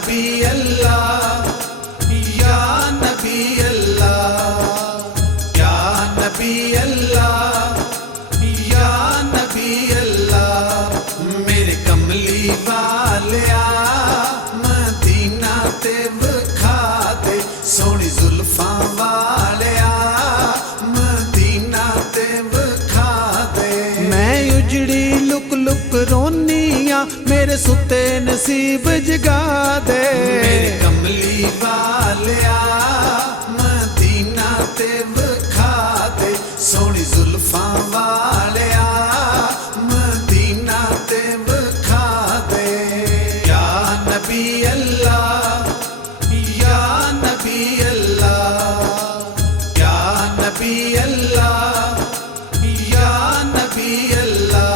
नबी अल्लाह, या नबी अल्लाह, या नबी अल्लाह, या नबी अल्लाह। मेरे कमली वालिया मदीना ते विखा दे, सोहनी जुल्फां वालिया मदीना ते विखा दे। मैं उजड़ी लुक लुक रोनिया, मेरे सुते नसीब जगा दे। मेरे कमली वालिया मदीना ते विखा दे, सोहनी जुल्फां वालिया मदीना ते विखा दे। या नबी अल्लाह, या नबी अल्लाह, या नबी अल्लाह, या नबी अल्लाह।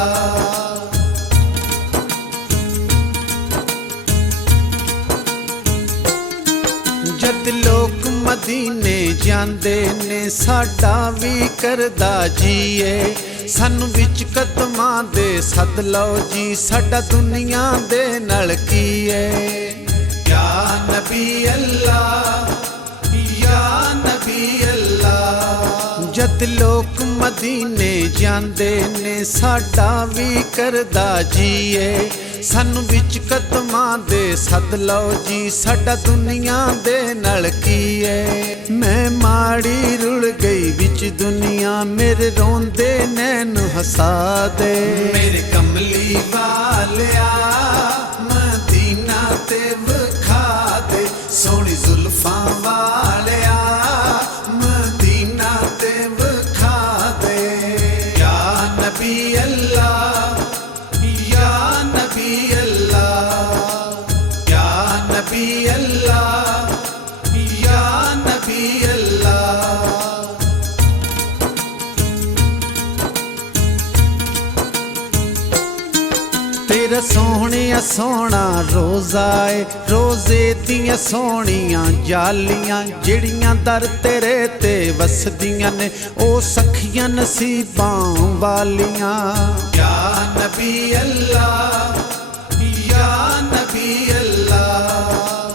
जद लोग मदीने जांदे ने, साडा भी करदा जीए, सानू विच कदमां दे सद लो जी, साडा दुनिया दे नाल कीए। या नबी अल्लाह, या नबी अल्लाह। जद लोग मदीने जांदे ने, साडा भी करदा जीए, सानू विच कदमां दे सद लो जी, साडा दुनिया दे नाल कीए। मैं माड़ी रुल गई विच दुनिया, मेरे रोंदे नैन हसा दे। मेरे कमली वालिया मदीना ते विखा दे, सोहनी जुल्फां वालिया मदीना ते विखा दे। या नबी अल्लाह, या नबी अल्लाह, या नबी अल्लाह, या नबी अल्लाह। तेरा सोहणिया सोहना रोज़ा है, रोज़े दियां सोहणियां जालियां, जिहड़ियां दर तेरे ते वसदियां ने, ओ सखियां नसीबां वालियां। या नबी अल्लाह, या नबी अल्लाह।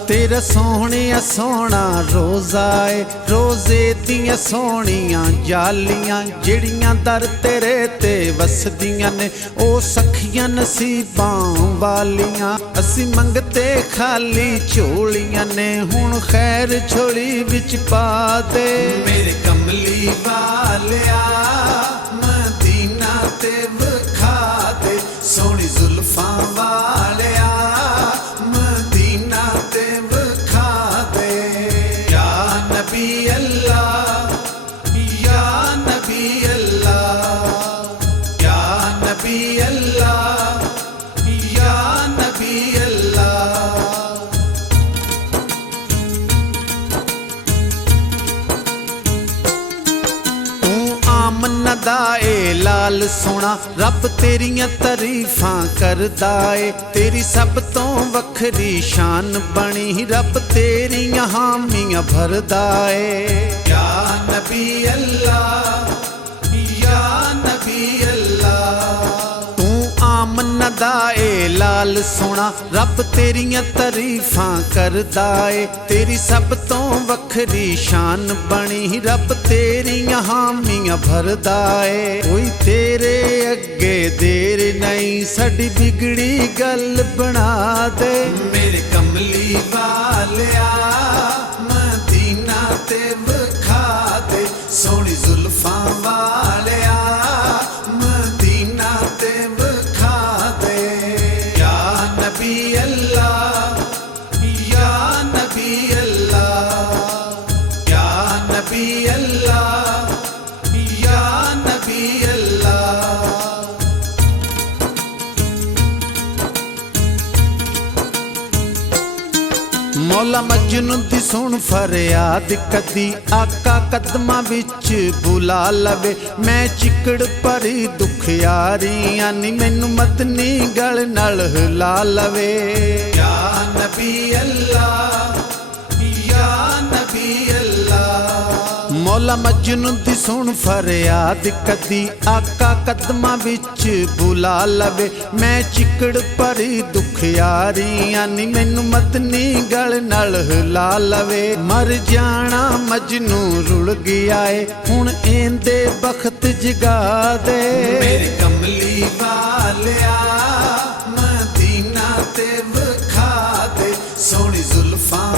तेरा सोहणिया सोहना रोज़ा है, रोज़े दियां सोहणियां जालियां, जिहड़ियां दर तेरे ते वसदियां ने, ओ सखियां नसीबां वालियां। असी मंगते खाली झोलियां ने, हुण खैर झोली विच पा दे। मेरे कमली वालिया मदीना ते विखा दे, सोहनी जुल्फां वालिया मदीना ते विखा दे। या नबी अल्लाह, या नबी अल्लाह, या नबी अल्लाह, या नबी अल्लाह। आमना दा ए लाल सोना, रब तेरियां तरीफां करदा ए, तेरी सब तो वखरी शान बनी, रब तेरियां हामियां भरदा ए। या नबी अल्लाह, या नबी अल्लाह। तू आमना दा ए लाल सोना, रब तेरियां तरीफां करदा ए, तेरी सब तो वखरी शान बनी, रब तेरियां हामियां भरदा ए। कोई तेरे अगे देर नहीं, साडी बिगड़ी गल बना दे। मेरे कमली वालिया मदीना ते विखा दे, सोहनी जुल्फां वालिया मदीना ते विखा दे। या नबी अल्लाह, या नबी अल्लाह, या नबी अल्लाह, या नबी अल्लाह। मौला मजनू दी सुन फरियाद कदी, आका कदमां विच बुला लवे। मैं चिकड़ भरी दुखियारियां नी, मैनू मदनी गल नाल हिला लवे। या नबी अल्लाह, या नबी अल्लाह। मौला ਮੌਲਾ ਮਜਨੂੰ ਦੀ ਸੁਣ ਫਰਿਆਦ ਕਦੀ ਆਕਾ ਕਦਮਾਂ ਵਿੱਚ ਬੁਲਾ ਲਵੇ ਮੈਂ ਚਿੱਕੜ ਭਰੀ ਦੁਖਿਆਰੀਆਂ ਨੀ ਮੈਨੂੰ ਮਤਨੀ ਗਲ ਨਾਲ ਹਿਲਾ ਲਵੇ ਮਰ ਜਾਣਾ ਮਜਨੂੰ ਰੁਲ ਗਿਆ ਏ ਹੁਣ ਇਹਦੇ ਬਖਤ ਜਗਾ ਦੇ ਮੇਰੇ ਕਮਲੀ ਵਾਲਿਆ ਮਦੀਨਾ ਤੇ ਵਿਖਾ ਦੇ ਸੋਹਣੀ ਜ਼ੁਲਫਾਂ